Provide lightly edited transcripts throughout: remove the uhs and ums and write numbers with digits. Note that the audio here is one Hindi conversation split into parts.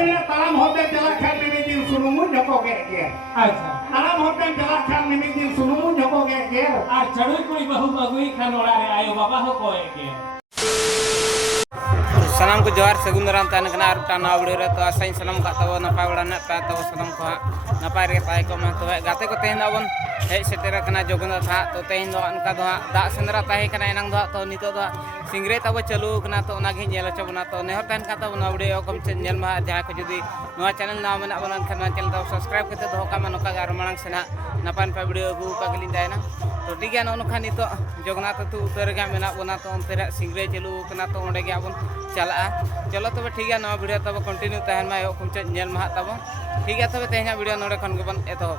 ini talam hotel jalan kan ini di sunumu joko keke. अच्छा Talam hotel jalan kan ini di sunumu joko keke. चढ़ुई कुड़ी बहु बगुई खानोड़ा रे आयो बाबा हो कोए के सानाम को जोहार सगुन दाराम तान कना आर टाना वीडियो रे तो आसाइन सलाम का तब नपाय बड़ा ने पा तो सलाम को नपाय रे ताय को मा तो गाते को तेहन अबन हेज सेटेर कना जोगन था तो तेहन दो अनका दो दा सेंद्रा ताहे कना एनंग दो तो नितो दो सिंगरे तब चलू कना तो ओना गे नेल चबना तो नेहर तान का तब वीडियो कम से नेल मा जहां को जदी नवा चैनल ना मना बनन खान चैनल तो सब्सक्राइब करते दो का मा नका गार मांग सेना नपान पा वीडियो गु का गलिन दायना तो ठीक है नो खान नितो जोगना तो उतर गे मेना बना तो onte रे सिंगरे चलू कना तो ओंडे गे आबन चला चलो तब ठीक है नवा वीडियो तब कंटिन्यू तहन मा हो कुछ नेल मा तब ठीक है तब तेहना वीडियो नोडे खन गबन एतोहब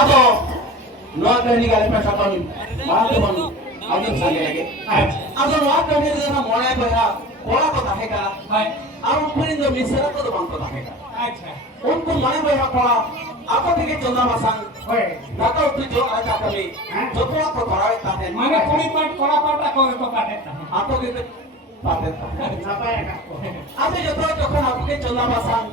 Ado, no kani gale pa sakon, baat kon, ajib sage lage. Ado no kani de na mone baya, kola ko tahega. Hai. Aru kuni do misra ko do banko tahega. अच्छा उनको मने बया कोला, आपो दिके चंदा masang. Hoy, dato tu jo aja kami. Jotwa ko thorai tahe. माने कुड़ी पाट कोड़ा पाटा को तो काटे ता Apo dite patet. Apa ya kakko? Ape jotwa jokon apo ke chanda masang.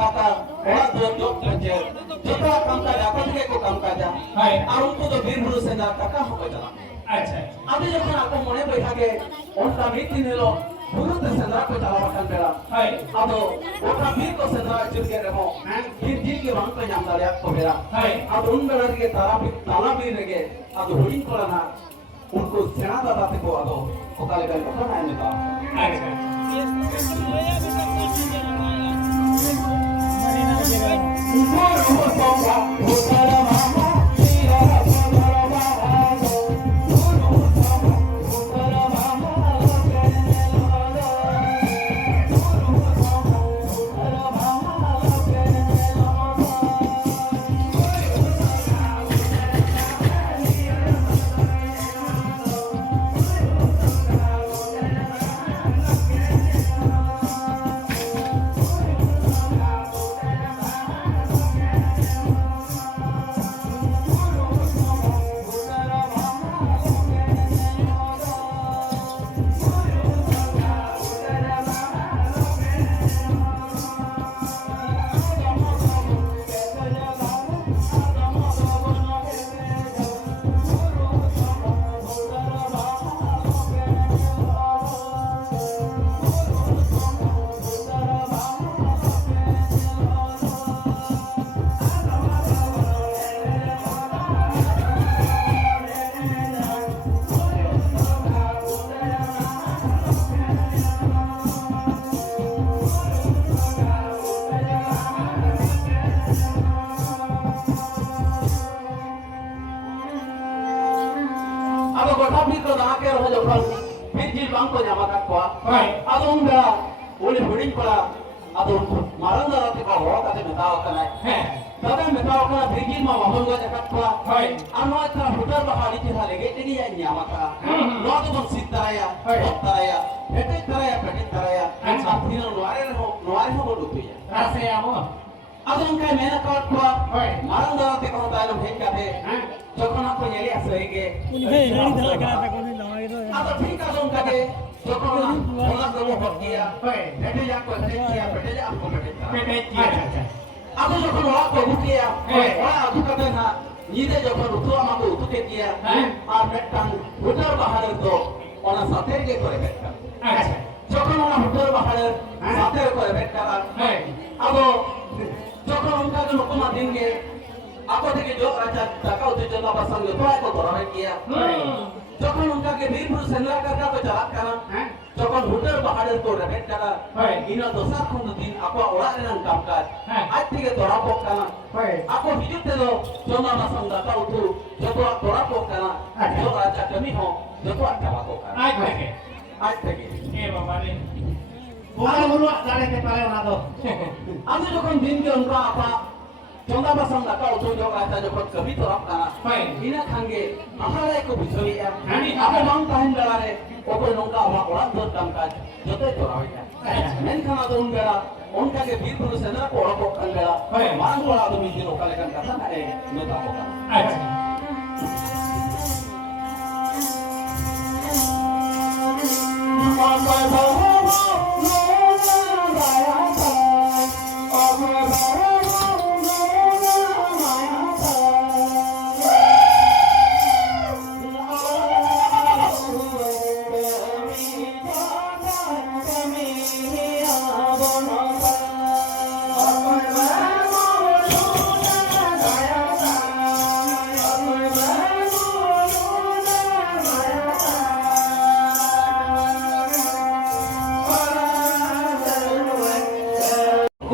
Kata kola do kerja. Jotwa kam ka apo dike ko kam ka ja. हाय আর উनको তো বীর পুরুষ না কাকা হবে জানা अच्छा আমি যখন আপু মনে বই থাকে ওটা মিটিং হলো পুরুতে সেন্দ্রা কো চালা বাকান বেড়া हाय আদো ওটা বীর কো সেন্দ্রা চুরকে রেমো বীর জি কে বাং কো নাম দালিয়া কো বেড়া हाय আদো উন বেড়া দিকে তালা বীর রেগে আদো হুডিং করা না उनको सेना दादा थे को आदो ओकाले गल को ना ने का अच्छा ऊपर ऊपर सोंगा ऊपर मामा अब गोटा भी तो ना के रहो जखन फिर जी बांग को जामा का कोआ हाय अब उन बेड़ा ओले होडिंग पड़ा अब मारन दादा ते को हो काते मेताओ कना है दादा मेताओ कना फिर जी मा वाहन को जकत कोआ हाय अनो इतना हुटर बहाड़ी के थाले गे टेगी या न्यामा का नो तो बन सिताया होताया पेटे तराया अच्छा। फिर नोआरे हो बोलुतिया रासे आबो अब उनका मेना काट कोआ हाय मारन दादा ते को तालो भेज काते যখন আপনি নেলি আসলেগে আচ্ছা ঠিক আছে উনকাকে যখন ওলা দেবো হকিয়া হেটে যা কো হেটে কিয়া হেটে যা আপকো হেটে पेटे अच्छा अच्छा আপনি যখন ওলা কো হুকিয়া ওলা আদু কাতে না নিদে যখন উঠো আমাকে উঠতে দিয়া আর মেটাং হুটার বাহারের তো ওনা সাথের গে করে বেটা अच्छा যখন ওনা হুটার বাহারের সাথের করে বেটা আবো যখন উনকাকে লোকমা দিনগে ako থেকে যোগ রাজা টাকা উঠে জন্য বাসন যত ako ধরে কিয়া যখন উনকাকে বীরপুর সেন্দ্রা কাকা ko চালাক কানা যখন হোটেল পাহাড়ের তো রেখে কানা ইনা দোসার খন্ড দিন ako ওড়া রেন কাম কাজ আজ থেকে ধরা পক কানা ako হিজুক তে do জন্য বাসন টাকা উঠু যত ধরা পক কানা যোগ রাজা কমি ho যত চালাক পক কানা আজ থেকে এ বাবা রে Bukan mulu dari kepala orang tu. আমি যখন দিনকে উনকা আপা চন্দা বাসন টাকা উঠু যোগ রাজা যখন কবি ধরা কানা ইনা খাঙ্গে আহারা এক বিছরি ako mang tahin dalare ওপরে নৌকা আমরা ওড়া ধরতাম কাজ যতই ধরা হয়ে যায় মেনখানা তো উনবেলা উনকাকে বীরপুর সেন্দ্রা পড়া পক্ষান বেলা মারাং পড়া তুমি দিন ওকালে কান কথা না এ নেতা পক্ষান আচ্ছা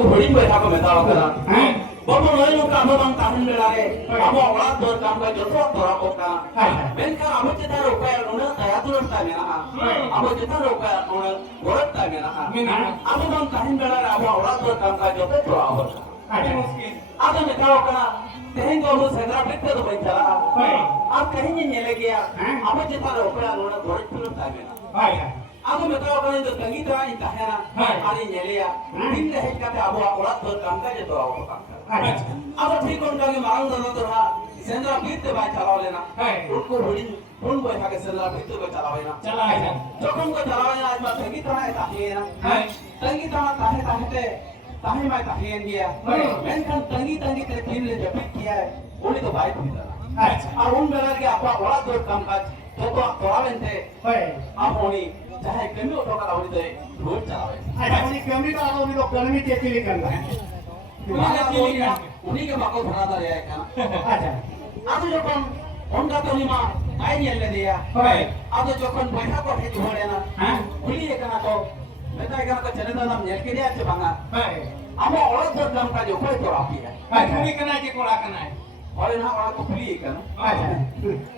হরিণ বৈঠা কো মেতা করা বাবু নয় নৌকা আবো বাং তাহিন বেলারে আবো ওড়া দর কাম কাজ যত ধরা পকা মেনকা আবো চেতার উপায় নুনা আয়াতুর তা মেনা আবো চেতার উপায় নুনা গরত তা মেনা আবো বাং তাহিন বেলারে আবো ওড়া দর কাম কাজ যত ধরা পকা আবো মেতা করা তেহেন को हम सेंद्रा बिकते तो बन चला अब कहीं नहीं मिले गया अब जितना रुपया उन्होंने घोड़े चुन तामे ना अब मैं तो अपने जो तंगी तरह इंता है ना आने मिले या दिन रहे कहते अब ओला तो काम का जो आओ काम अब ठीक उनका के मांग दोनों तो हा सेंद्रा बिकते बन चला लेना उनको हुडिन उन को है के सेंद्रा बिकते को चला लेना चला है जोखम को चला लेना आज बात तंगी तरह है ना तंगी तरह ताहे ताहे मैं ताहे दिया मैं kan तंगी के तीन ले जब किया है उन्हें तो बाइक भी था और उन बेला के आपा ओला दो काम काज तो करावेन थे आप उन्हें चाहे कमी उठो का उन्हें तो रोज चलावे Ada ni kami tu ada ni dokter ni cek pilih kan. उन्हीं के बाको धरा था ये क्या Ada. आज जो कौन उनका तो नहीं माँ आई नहीं ले दिया आज जो कौन बैठा को है जो है ना उन्हीं ये करना को मैं तो ये करना को चले तो नाम नेट के लिए अच्छे बंगा अब औरत दो काम का जो कोई तो रापी है তুমি কেনা কে কোড়া কেনা और ना औरत को खुली है करना Ada.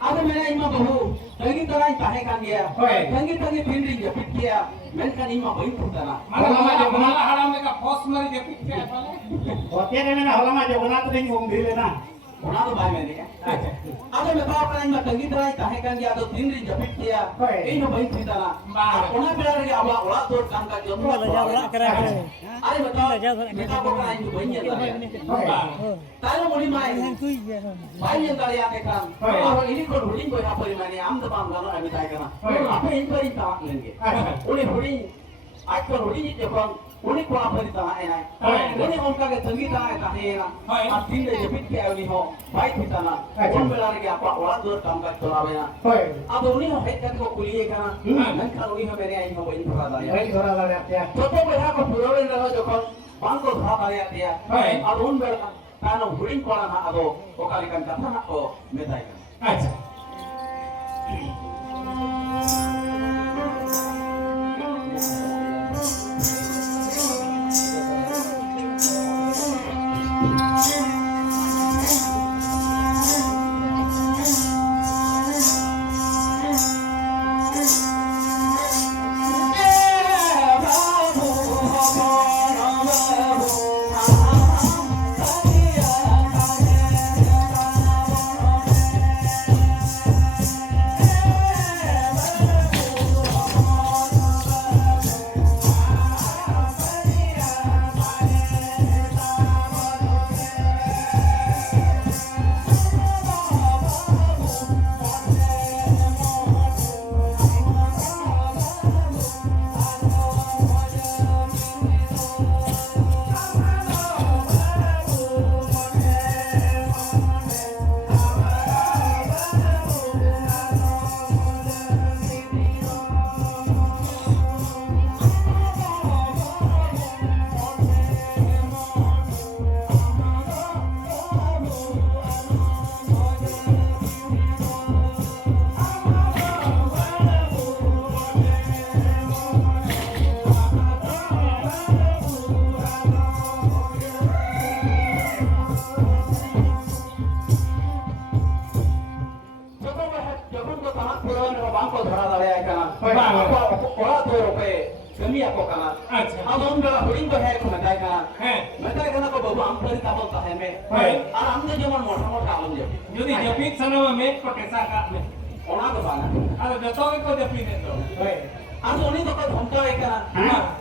अब मैंने इमा बहू तंगी तरह चाहे कर दिया तंगी फिर रही है फिर किया मैंने कहा इमा वही फूटा ना মানে মামা যে বনালা হারাম কা ফস মারি যে পিটকে পালে Hotel ni mana halam aja guna tu ni ngom dile na. होना तो भाई मैंने अब मैं तो अपना इमा तंगी तरह चाहे कर दिया तो फिर रही है फिर किया इमा वही फूटा ना उन्हें बेरा रे अब औरत दो काम का जो अरे बताओ मैं तो बोल रहा हूँ वही है तारो मुड़ी माय भाई ये तारे आके काम और इन्हीं को ढूंढेंगे कोई आप परिमाणे आम तो काम करना अभी ताई करना आप इन पर ही ताक लेंगे उन्हें ढूंढें आज को ढूंढेंगे जब हम उन्हीं को आप पर ताक है ना उन्हें उनका के संगीत आए ताक है ना आप तीन ले जब इतने आए नहीं हो भाई पिता ना उन बेला रे आप औरत दूर काम का चलावे ना अब उन्हीं हो हेड को कुलिए करना मैं खान उन्हीं हो मेरे आई हो वही थोड़ा दाया Baik orang ada ya. छोटे बेटा को पुरोले रहो जो कौन बांग को खा पाया दिया अब उन बेला कानो हुडिंग कोला ना अब ओकाली kan kata ना ओ मेताई kan আচ্ছা Hey ᱚᱲᱟᱜ ᱫᱩᱣᱟᱹᱨ ᱚᱠᱚᱭ ᱠᱟᱹᱢᱤᱭᱟᱠᱚ ᱠᱟᱱᱟ ᱟᱪᱪᱷᱟ ᱟᱫᱚ ᱩᱱ ᱵᱮᱲᱟ ᱦᱩᱰᱤᱧ ᱵᱚᱭᱦᱟ ᱠᱚ ᱢᱮᱛᱟᱭ ᱠᱟᱱᱟ ᱦᱮᱸ ᱢᱮᱛᱟᱭ ᱠᱟᱱᱟ ᱠᱚ ᱵᱟᱹᱵᱩ ᱟᱢ ᱯᱟᱹᱨᱤ ᱛᱟᱵᱚᱱ ᱛᱟᱦᱮᱸ ᱢᱮ ᱦᱳᱭ ᱟᱨ ᱟᱢ ᱫᱚ ᱡᱮᱢᱚᱱ ᱢᱚᱴᱟ ᱢᱚᱴᱟ ᱟᱞᱚᱢ ᱡᱟᱹᱯᱤᱫ ᱡᱩᱫᱤ ᱡᱟᱹᱯᱤᱫ ᱥᱟᱱᱟᱢᱟ ᱢᱮᱫ ᱠᱚ ᱴᱮᱥᱟ ᱠᱟᱜ ᱢᱮ ᱚᱱᱟ ᱫᱚ ᱵᱟᱝᱟ ᱟᱫᱚ ᱡᱚᱛᱚ ᱜᱮᱠᱚ ᱡᱟᱹᱯᱤᱫᱮᱫ ᱫᱚ ᱦᱳᱭ ᱟᱫᱚ ᱩᱱᱤ ᱫᱚᱠᱚ ᱫᱷᱢᱠᱟᱣᱮ ᱠᱟᱱᱟ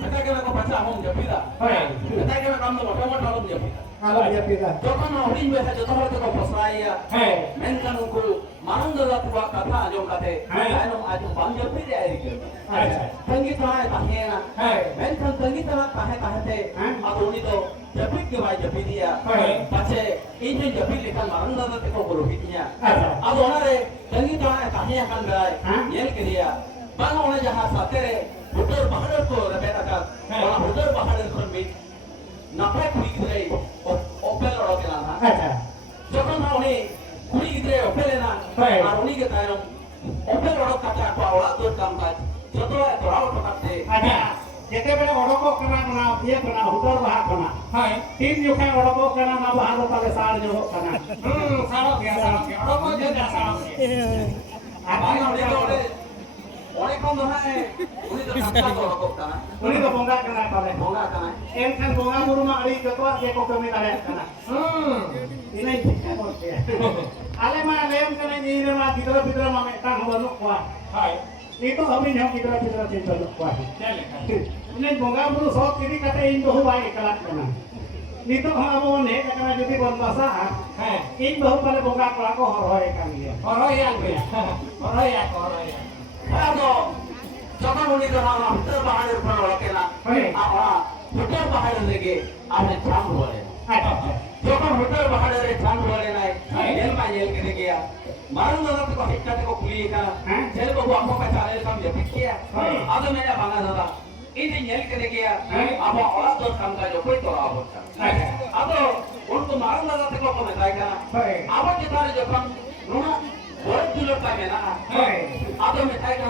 ᱢᱮᱛᱟᱭ ᱠᱟᱱᱟ ᱠᱚ ᱯᱟᱪᱷᱟ ᱟᱢᱦᱚᱢ ᱡᱟᱹᱯᱤᱫᱟ ᱦᱳᱭ ᱢᱮᱛᱟᱭ ᱠᱟᱱᱟ ᱠᱚ ᱟᱢ ᱫᱚ ᱢᱚᱴᱟ ᱢᱚᱴᱟ ᱟᱞᱚᱢ ᱡᱟᱹᱯᱤᱫᱟ ᱟᱞᱚ ᱡᱟᱹᱯᱤᱫᱟ ᱡᱚᱠᱷᱚᱱ ᱦᱩᱰᱤᱧ ᱵᱚᱭᱦᱟ ᱡᱚᱛᱚ ᱦᱚᱲ ᱛᱮᱠᱚ ᱯᱚᱥᱲᱟᱭᱮᱭᱟ ᱦᱮᱸ ᱢᱮᱱᱠᱷᱟᱱ ᱩᱱᱠᱩ ᱢᱟᱨᱟᱝ ᱫᱟᱫᱟ ᱛᱟᱠᱚᱣᱟᱜ ᱠᱟᱛᱷᱟ ᱟᱸᱡᱚᱢ ᱠᱟᱛᱮ ᱦᱮᱸ ᱛᱟᱭᱱᱚᱢ ᱟᱡ ᱵᱟᱝ ᱡᱟᱹᱯᱤᱫ ᱨᱮᱭᱟᱜ ᱨᱤᱠᱟᱹ ᱟᱪᱪᱷᱟ ᱛᱟᱺᱜᱤ ᱛᱟᱲᱟᱭ ᱛᱟᱦᱮᱸᱭᱮᱱᱟ ᱦᱮᱸ ᱢᱮᱱᱠᱷᱟन ᱛᱟᱺᱜᱤ ᱛᱟᱲᱟ ᱛᱟᱦᱮᱸ ᱛᱟᱦᱮᱸᱛᱮ ᱟᱫᱚ ᱩᱱᱤ ᱫᱚ ᱡᱟᱹᱯᱤᱫ ᱜᱮ ᱵᱟᱭ ᱡᱟᱹᱯᱤᱫᱮᱭᱟ ᱦᱳᱭ ᱯᱟᱪᱷᱮ ᱤᱧ ᱦᱚᱸ ᱡᱟᱹᱯᱤᱫ ᱞᱮᱠᱷᱟᱱ ᱢᱟᱨᱟᱝ ᱫᱟᱫᱟ ᱛᱮᱠᱚ ᱵᱚᱨᱚᱵᱤᱛᱤᱧᱟ ᱟᱪᱪᱷᱟ ᱟᱫᱚ ᱚᱱᱟᱨᱮ ᱛᱟᱺᱜᱤ ᱛᱟᱲᱟᱭ ᱛᱟᱦᱮᱸ ᱟᱠᱟᱱ ᱵᱮᱲᱟᱭ ᱧᱮᱞ ᱠᱮᱫᱮᱭᱟ ᱵᱟᱝ ᱚᱱᱮ ᱡᱟᱦᱟᱸ ᱥᱟᱛᱮ ᱨᱮ ᱦᱩᱴᱟᱹᱨ ᱵᱟᱦᱟᱰᱟᱨ ᱠᱚ ᱨᱮᱵᱮᱫ ᱟᱠᱟᱫ ᱚᱱᱟ ᱦᱩᱴᱟᱹᱨ ᱵᱟᱦᱟᱰᱟᱨ ᱠᱷᱚᱱ ᱢᱤᱫ ᱱᱟᱯᱟᱭ ᱠᱩᱲᱤ ᱜᱤᱫᱽᱨᱟᱹᱭ ᱚᱯᱮᱞ ᱚᱰᱚᱠᱮᱱᱟ ᱱᱟᱦᱟᱜ ᱟᱪᱪᱷᱟ যখন উনি কুড়ি গিদ্রে ওপেলে না আর উনি কে তাইরম ওপেল অড়ক কাটে আকো ওড়াগ দূর কাম কাজ যত তোরাও টকাতে আচ্ছা যেতে বেলা অডকক কানা না ইয়ে কানা হুটর বাহা কানা হয় তিন জোখায় অডকক কানা না বাহা দো তালে সার জোহক কানা সারক গিয়া অড়ক গিয়া সারক আবার উনি তো ওরে অনেকক্ষণ ধরে উনি তো কাঁচা অড়ক কানা উনি তো বঙ্গা কানা তালে ভোঙা কানা এনখান বঙ্গা বুরু মা আড়ি যতোয়ার কে কো কমি দাঁড়ায় কানা ইনাই ঠিকা বলতে আলে মা লেম কানা নিরে মা গিদরা গিদরা মা মেটাং হলো কোয়া হয় itu kami yang kita cinta lupa. চলে Ini bonga bulu sok ini kata ini bahu baik kelak kena. Itu hal mau nih karena jadi bon masalah. হ্যাঁ Ini bahu pada bonga kelak kok horoy kan dia. হরইয়া গিয়া হরইয়া হরইয়া আদো যখন উনি তো না হুটর বাহারের উপর অড়কে না আমরা হুটর বাহারের লেগে আপনি ঠাম বলে যখন হুটর বাহারের ঠাম বলে নাই এল মা এল কে গিয়া मारन दादा को हिट्टा को कुली का जेल बाबू हमको पहचाने काम जब किया आदो मैंने भागा दादा इन जेल के गया अब औरत तो काम का जो कोई तो आ होता आदो उनको मारन दादा को बताया का अब जितारे जो काम रोना बहुत दिलों का में ना आदो में था का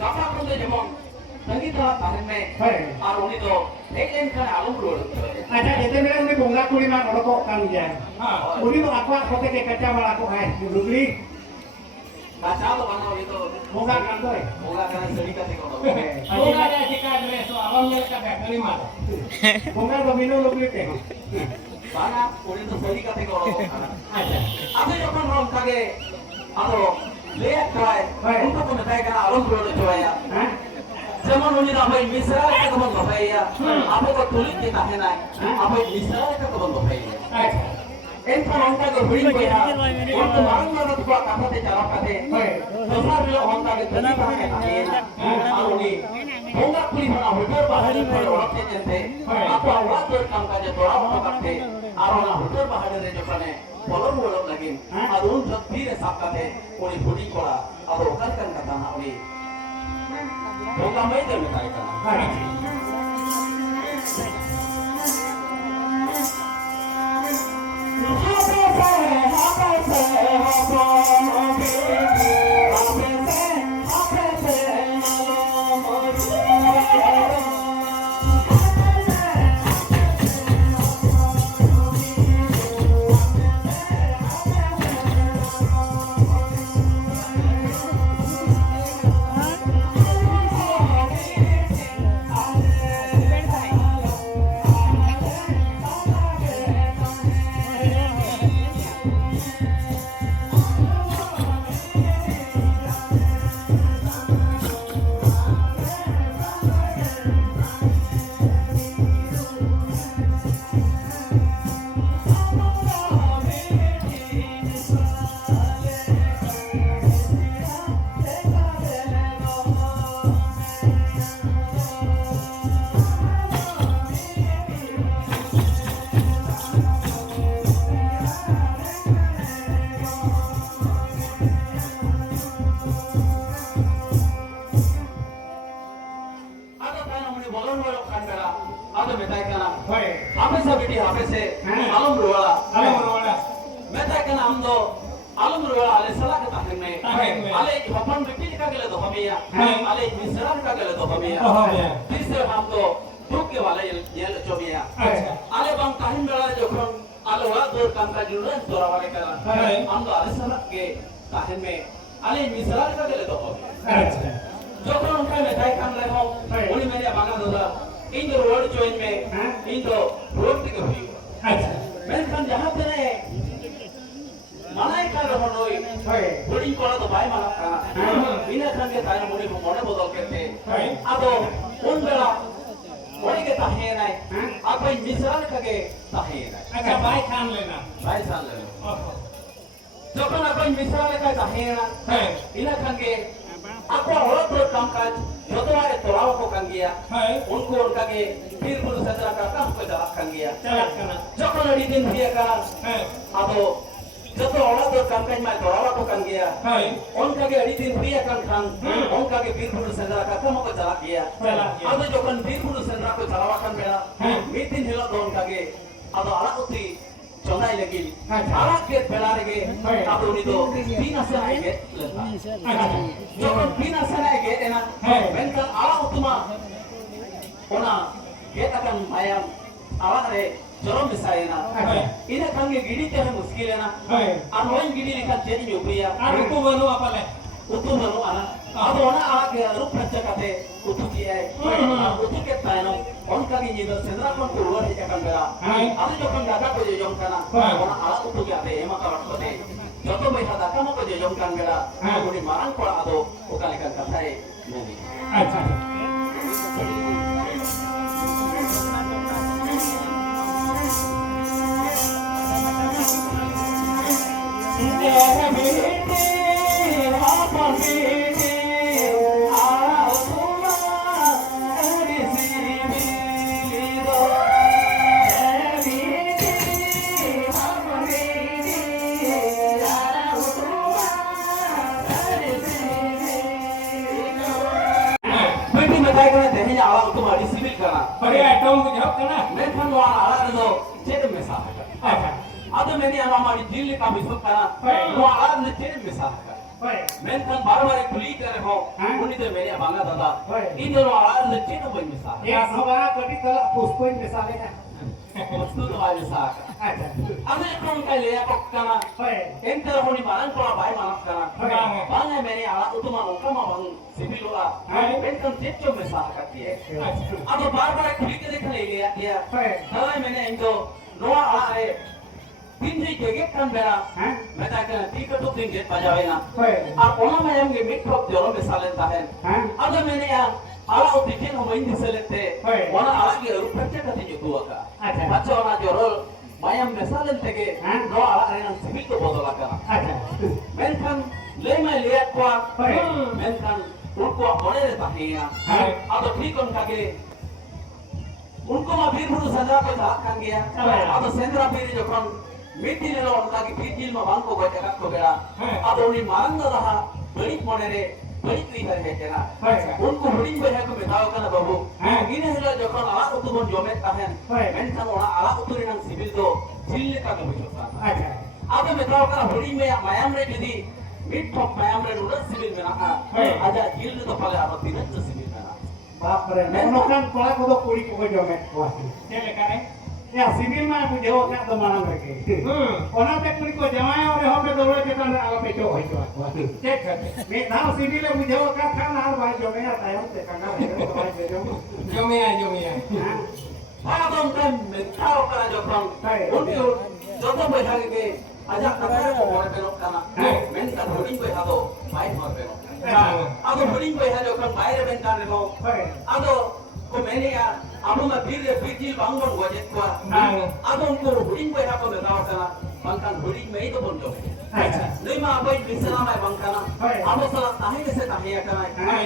काफा को दे जमो संगीत वाला तारे में और उन्हीं तो एक दिन का आलम road Ada itu mereka ini bonga kuli mah kalau kok kan dia. হ্যাঁ Kuli tuh apa kok kayak kaca malah kok dulu beli baca lo bang itu bonga kan tuh. moga karena sedikit sih kalau Bunga ada jika adres alam nyel kada terima. Bonga domino lo beli teh. bana udah itu sedikit sih kalau Ada. Aku যখন রং থাকে আরো লেট হয় উनको को बताया का आलम रोड जोया Hah? যেমন উনি ভাই মিশ্রা কে তো বন্ধ ভাইয়া আপনি তো তুলি কে তাহে না আপনি মিশ্রা কে তো বন্ধ ভাইয়া আচ্ছা এনখান অঙ্কা কে হুড়ি কইরা উनको মারন মারন তো কাটাতে চালা কাটে দসার রে অঙ্কা কে তুলি তাহে তাহে না আর উনি ভোঙ্গা পুরি ভাড়া হুটর বাহারে পড়ে ওড়তে যেতে আপু আওয়াজ তোর কাম কাজে তোরা হতো কাটে আর ওনা হুটর বাহারে রে যখনে বলন বলন লাগিন আর উন সব ধীরে সাপকাতে উনি হুড়ি করা আর ওখান কান কথা না উনি ভোঙ্গা মাইতে মেটাই কানা Apa sih beti apa sih? Alam berwala. alam roda Meta kan amdo alam berwala ale salah ke tahin me. Tahin me. Ale bapan beti ka gele do hamiya. Ale misran ka gele do hamiya. হমিয়া फिर से हम तो दुख के वाले ये चोमिया. আচ্ছা Ale bang tahin bela जखन ale wala dur kam ka jurus dora wale kala. हम तो ale salah के tahin me. Ale misran ka gele do hamiya. আচ্ছা যখন উনকা মেটাই কাম লাগো উনি মেরে বাংলা দাদা ᱤᱧ ᱫᱚ ᱨᱚᱲ ᱪᱚᱭᱤᱧ ᱢᱮ ᱤᱧ ᱫᱚ ᱨᱚᱲ ᱛᱮᱜᱮ ᱦᱩᱭᱩᱜᱼᱟ ᱟᱪᱪᱷᱟ ᱢᱮᱱᱠᱷᱟᱱ ᱡᱟᱦᱟᱸ ᱛᱤᱱᱟᱹᱜ ᱢᱟᱱᱟᱭ ᱠᱟᱱ ᱨᱮᱦᱚᱸ ᱱᱩᱭ ᱦᱩᱰᱤᱧ ᱠᱚᱲᱟ ᱫᱚ ᱵᱟᱭ ᱢᱟᱱᱟᱜ ᱠᱟᱱᱟ ᱤᱱᱟᱹ ᱠᱷᱟᱱ ᱜᱮ ᱛᱟᱭᱚᱢ ᱩᱱᱤ ᱦᱚᱸ ᱢᱚᱱᱮ ᱵᱚᱫᱚᱞ ᱠᱮᱫᱛᱮ ᱟᱫᱚ ᱩᱱ ᱵᱮᱲᱟ ᱚᱸᱰᱮ ᱜᱮ ᱛᱟᱦᱮᱸᱭᱮᱱᱟᱭ ᱟᱠᱚᱭᱤᱡ ᱢᱤᱥᱨᱟ ᱞᱮᱠᱟᱜᱮ ᱛᱟᱦᱮᱸᱭᱮᱱᱟᱭ ᱟᱪᱪᱷᱟ ᱵᱟᱭ ᱠᱷᱟᱱ ᱞᱮᱱᱟ ᱵᱟᱭ ᱥᱟᱱ ᱞᱮᱱᱟ যখন আকই মিশ্রা লেখায় তাহেনা হ্যাঁ ইনা খানকে আকwa হলত কাম কাজ যতবারে তোলাও কো কান গিয়া হ্যাঁ उनको उनका के फिर पुरुष सजा का काम को चला कान गया চালাক কানা যখন এডি দিন দিয়ে का হ্যাঁ আদো যত হলত কাম কাজ মা তোলাও কো কান গিয়া হ্যাঁ उनका के एडी दिन দিয়ে কান খান उनका के फिर पुरुष सजा का काम को चला गया আদো যখন फिर पुरुষ सजा को चलावा कान बेला মিদ দিন হিলো দন কাগে আদো আলা উতি চলাই লাগি আলা কে বেলা রেগে আদো উনি তো তিন আসে আগে যখন তিন আসে আগে এনা মেনকান আলা উতমা ওনা গেতাকান মায়াম আলা রে জরম মিসায়না ইনা খানগে গিডি তে মুশকিলেনা আর ওই গিডি লেখা চেনি উপিয়া আর উতু বনু আপালে utu baru anak ado ona ala ke rup kaca kate utu kiai utu ke tayno on kagi nyido sendra kon ko luar akan bela ado jokon data ko jejong kana ona ala utu ke ate ema karat kote joto bai hada kamo ko jejong kan bela uni marang ko ado ukali kan katai meni আচ্ছা bebi metai kana tehnya ala utu ma disibil kana bari atom bujhau kana men kan wa ala do cede mesa আচ্ছা ado meni ama ma dil ka bisuk kana wa ala ne cede mesa men kan bar kuli करे हो उनी तो मेरे बांगा दादा इन दोनों आवाज लच्चे तो कोई मिसाल Ya sabara kadi kala puskoin misalnya. वस्तु तो आवाज मिसाल Aja. अबे कौन का ले आप कना इन तरह होनी बारन को भाई मानस कना बांगा मेरे आवाज उतमा उनका मा बांग सिबिलोला men kan चेच्चो मिसाल करती है अब बार कुली के देखने ले लिया हां मैंने इनको नोआ आए तीन जी gate kan bela meta kana tiga to tin get pajawe na ar ona mayam ge mik thok joro misalen tahen ada mene ya ala utikin ho main diselete ona ala ge rupaccha kati jutua ka acha ona joro mayam misalen tege no ala ena sibil to bodola kana men kan le mai liat kwa men kan unko mone re tahiya ado ठीक उनका के उनको मा फिर बुरु सजा को झाक kan gaya ado sendra piri jokon मीटिले उनका की बीजिल में बांको बच्चा का को बेड़ा अब उन्हीं मारंग रहा बड़ी मोने रे बड़ी क्लियर है क्या उनको हुडिंग बजा को बताओ करना बाबू इन्हें हिला जखन आला उतुबन जमे ताहेन मेंथन ओना आला उतुरी नंग सिविल दो जिल का को बिचोता अच्छा अब बताओ करना हुडिंग में मायाम रे जदी मिड टॉप मायाम रे नुडल सिविल में ना आजा जिल तो पले अब तीन तो सिविल में ना बाप रे नोkan kola ko do kuri ko jome wah क्या लेकर है ya sibil mah aku jawab nak do manang lagi ona te kuri ko jamae ore hobe do lo jetan ala pecho hoy to wah check कर me na sibil aku jawab kan kan har bai jome ya tayo te kan na bai jome जो में आए Padahal kan mental kan jokong untuk jodoh berhari ke ajak kamera ko mone pelok kana men kan huling berhado baik mone pelok ado huling berhado kan bayar bentar ko ado ko mene ya amu ma bir bijil bangun wajib ko ado ko huling berhado betao kana bangkan huling mei to bonjo नहीं माँ अबाई मिसरा में बंकाना अब सला ताहे कैसे ताहे या कना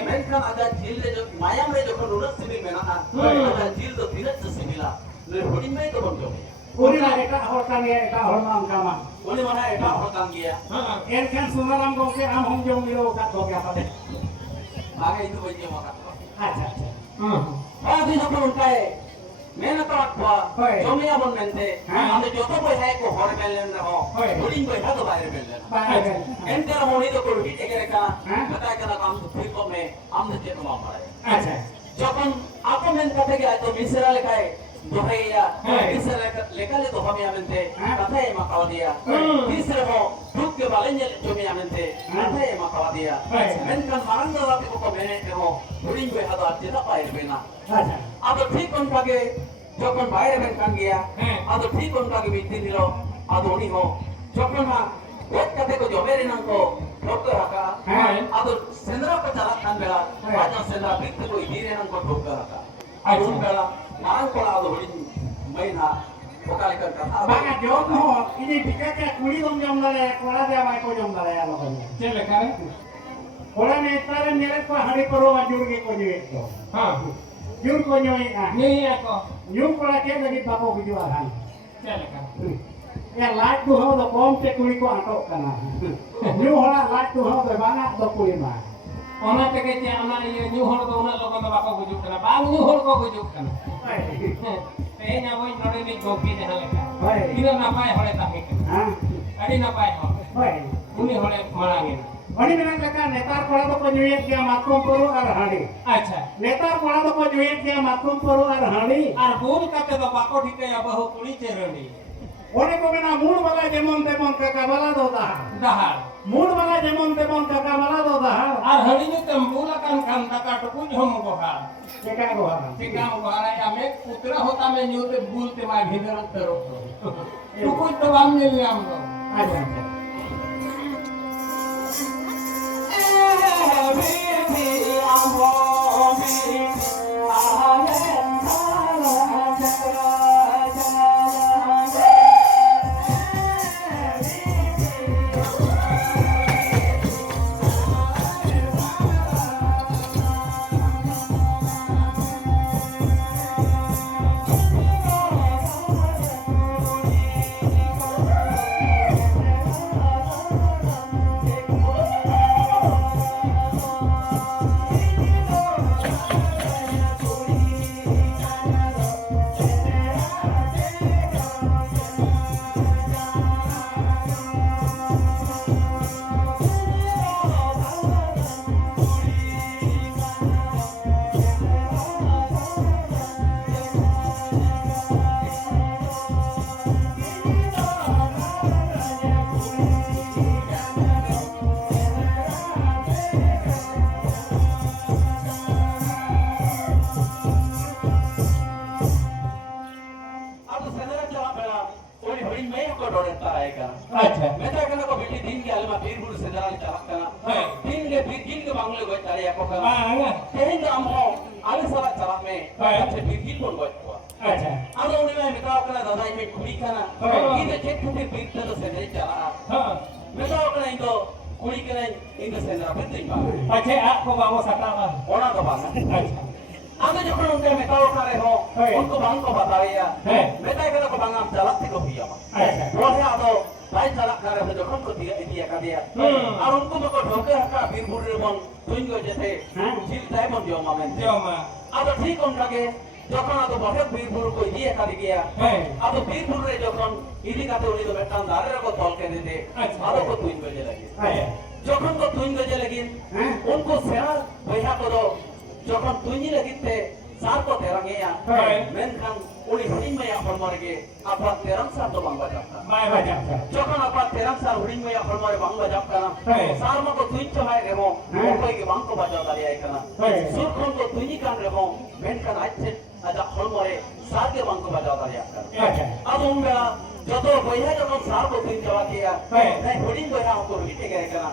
मैं kan ada jil जो माया में जो करूनस सिविल में ना ada jil तो तीरथ से सिविला ले होड़ी में तो banjo kuri na eta hor kan ya eta hor mang kama बोले mana eta orang kia en kan sunaram gongke am hom jong milo kat do ya pa आगे itu बजे माका acha और दिन अपन उनका है मैंने तो आपको जमिया बन बनते हम जो तो कोई है को हर में लेन रहो होड़ी कोई है तो बाहर में लेन एंटर होनी तो कोई भी एक का बता के ना काम तो फिर को में हम तो चेक मार रहे acha যখন আপমেন কাছে গিয়ে তো মিসরা লেখায় দোহাইয়া মিসরা লেখালে তো হবে আমেনতে কথাই makawadiya. Tisre ho duk ke balenya jumi amente ate makawadiya. Menkan marang da rati ko mene ho huring be hada tidak pair bena. Ado ঠিক ontage যখন বাইরে বের কান গিয়া ado ঠিক ontage bitti dilo ado oni ho যখন ma এক কাতে ko jomere nan ko dhokka raka ado sendra ko chalak kan bela aja sendra bitti ko idire nan ko dhokka raka ado bela marang ko ado huring maina pokalikan kata Banga jawab ho ini dikaka kuli jom dale kola dia mai ko jom dale alo ko. Cek lekar. Kola netara nyeret ko hari paro majur ke ko nyuek ko. Jur ko nyuek ah. Ni ako. Nyum kola ke lagi bako bijualan. Cek lekar. Ya laat tu ho do kom te kuli ko atok kana. Nyu hola laat tu ho do banga do kuli ma. Ona teke che ana ieu nyu hor do una logon do bako gujuk kana. Bang nyu hor ko gujuk kana. Tehnya boy node ni gopi jahan lekar. Ina napai hole tahe kana. Ha. Adi napai ho. Hoi. Uni hole marangin. Oni menang kaka netar kola do ko nyuek dia makum puru ar hari. Acha. Netar kola do ko nyuek dia makum puru ar hari. Ar bul kate do bako thike ya bahu kuli cheroni. One ko mena mood bala jemon temon kaka bala do dahar. Dahar. Mood bala jemon temon kaka bala do dahar. Ar hari ni tembula kan kan taka tuku jom gohar. Ceka ko haran. Tinggal gohara ya me putra hota me nyute bul te mai bhider tero. Tuku to bam nilam do. Aja. Acha. Meta kana ko beti din ke alma pir bulu sedara chalak kana. Din ke bangle goi tare ya ko kana. Tehin da amho ali sara chalak me. Acha bir bon goi ko. Acha. Ado uni me meta kana dada me kuri kana. Ide chek thute bir ta sedare chala. Meta kana indo kuri kana indo sedara betin ba. Acha ako bawo satawa. Ona ko bang. Acha. Ado jokon unke meta kana ho unko bang ko bataya. Meta kana ko bang am chalak ti ko hiya ma. Acha. Rohe ado lain chalak kare ho jokon ko dia ka dia. Ar unko ko dhoke haka bir buru mon tuingo jete. Jil tai mon joma men. Joma. Ado ঠিক ontage যখন আদো বড় বীরপুর কই দিয়ে কাটি গিয়া আদো বীরপুরে যখন ইদি কাতে উনি তো বেটান দারের কো তলকে দিতে আদো কো তুইন গজে লাগি যখন কো তুইন গজে লাগি উনকো সেরা বইহা করো যখন তুইনি লাগিতে সার কো তেরাঙ্গিয়া মেনখান উনি হরিং মাইয়া ফরমারগে আপা তেরাং সার তো বাংলা জাপতা Mai baca. যখন আপা তেরাং সার হরিং মাইয়া ফরমারে বাংলা জাপতা না সার মকো তুইন চহাই রেমো কইগে বাংকো বাজা দাঁড়িয়ে আইকানা সুরখন কো তুইনি কান রেমো মেনখান আইছে আজা হলমরে সারকে বাংকো বাজা দাঁড়িয়ে আইকানা আদো উনগা যত বইহা যখন সার কো তুইন যাওয়া কিয়া নাই হরিং বইহা কো হিটে গে আইকানা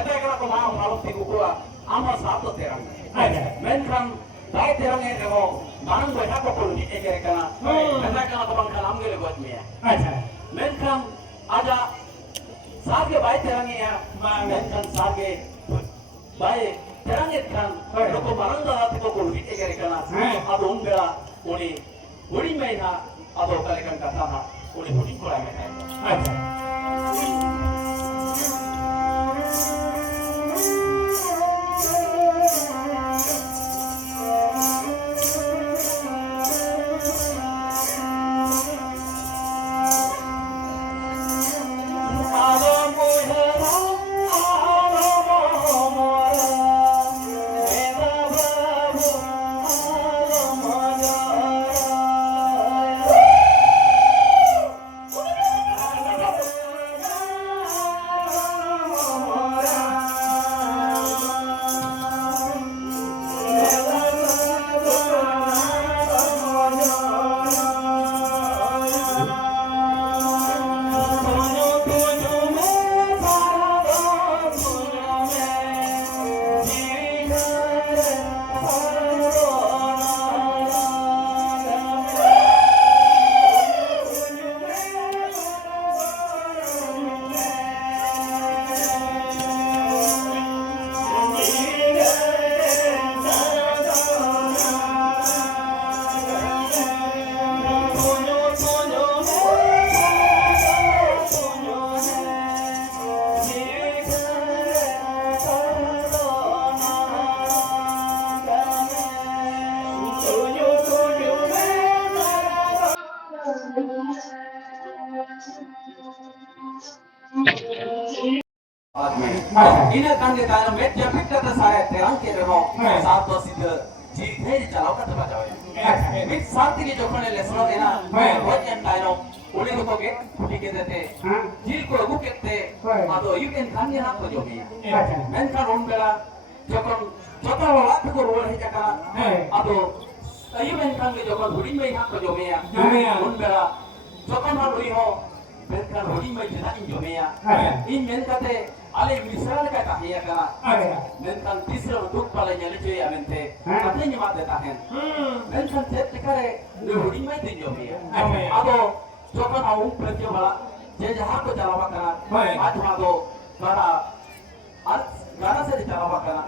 এটা কানা কো মা মালক তিকু কুয়া আমা সার তো তেরাং মেনখান Dai terang ini remo, manang boy hapa pun di ege kana. Mereka kana ko bang kalam gele buat mia. Acha. Menkan aja sarge bayi terang ya, menkan sarge bayi terang itu kan, loko manang dah hati ko pun di ege kana. Ado umbela uni uni maina ado kalekan kata na uni uni korai maina. Acha. आदमी हाँ। इन कांगे तानो मेट जपिट का सारे तेरंग के रहो हाँ। सात तो सीधे जी थे चलाओ का तबा जाओ मिट सात की जो कोने लेसनो देना हाँ। वो जन तानो उन्हें को के खुटी के देते जी को रुक के हाँ। आदो यू कैन कांगे ना को जो भी अच्छा। मेन का रोन बेला যখন যত রাত को रोल है जका हाँ। आदो यू कैन कांगे যখন हुडी में ना को जो में জমিয়া। उन बेला যখন हम रुई हो मेन का हुडी में जना इन जो में अच्छा। इन मेन काते ale misaal ka tahiya kana अच्छा। menkan tisra duk pala nyale cuy amente katanya mate tahen menkan set kare ne hudi mai tin jo miya Jomia. ado jokan au pratyo bala je jaha ko chalawa kana Hai. atma do gara at gara se chalawa kana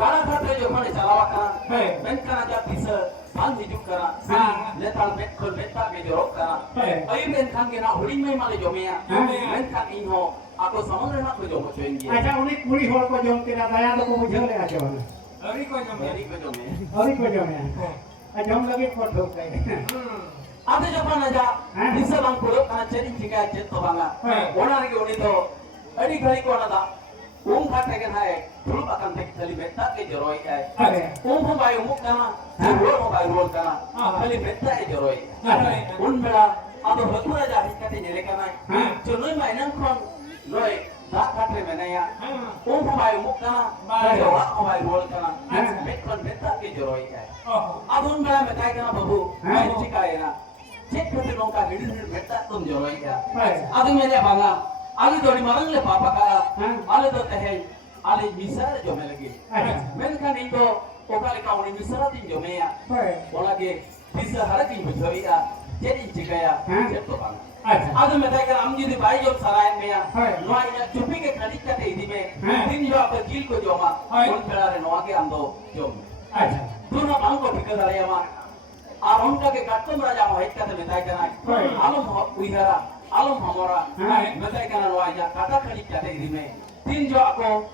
gara khatre jokan chalawa kana Hai. menkan aja tisa ban hijuk kana Ah. letal met khol meta be jorok kana Hai. ayu menkan ke na hudi mai male jo miya Jomia. menkan inho aku samudra na ko jo mo cuy ngi अच्छा उन्हें पूरी होड़ को जम के ना दया तो को बुझे ले आके वाला अभी को Jamia. Jadi ko jo me और को जम है अच्छा हम लगे को ठोक गए Ada jokan aja, Hah? bisa bang kulo karena jadi jika jet to banga. Hah. Orang lagi oni to, adi kali ko nada. Kata kan hai, dulu akan tek kali beta ke joroi hai. अरे। Mo bai umuk kana, rol mo bai rol kana. Ah. Kali beta ke joroi. अरे। Bela, ado hotu aja hikati nyele kana. Hah. Chunoi mainan kon, noi dak katre menaya. हाँ। Mo bai umuk kana, Bai. joroi mo bai rol kana. Hah. Bet kon beta ke joroi hai. ओहो। Adun bela metai kana babu, Hah? main cikai na. Cek kete nongka hidup hidup beta tum joroi ya. Hai. Adu mene banga, ali dori marang le papa kaya, Hah? ali do tehe, ali misal jo me lagi. अच्छा Men kan itu, okali kau ni misal tin jo me ya. Olage bisa hari tin bujoi ya, jadi cikai ya, Hah? cek to banga. अच्छा। Adu metai kan am jadi bayi jo sarayan me ya. Hai. Noa ina cupi ke kadi kate idi me, Hah? tin jo apa jil ko jo ma, Hai. kon pelare noa ke ando jo me. अच्छा। Tuna bang ko pikir dari ama. Aronka ke katum raja mohit kata metai kana. Hai. Alum uihara, alum hamora. Hai. Metai kana wajah kata kali kata ini me. Tin jo ako,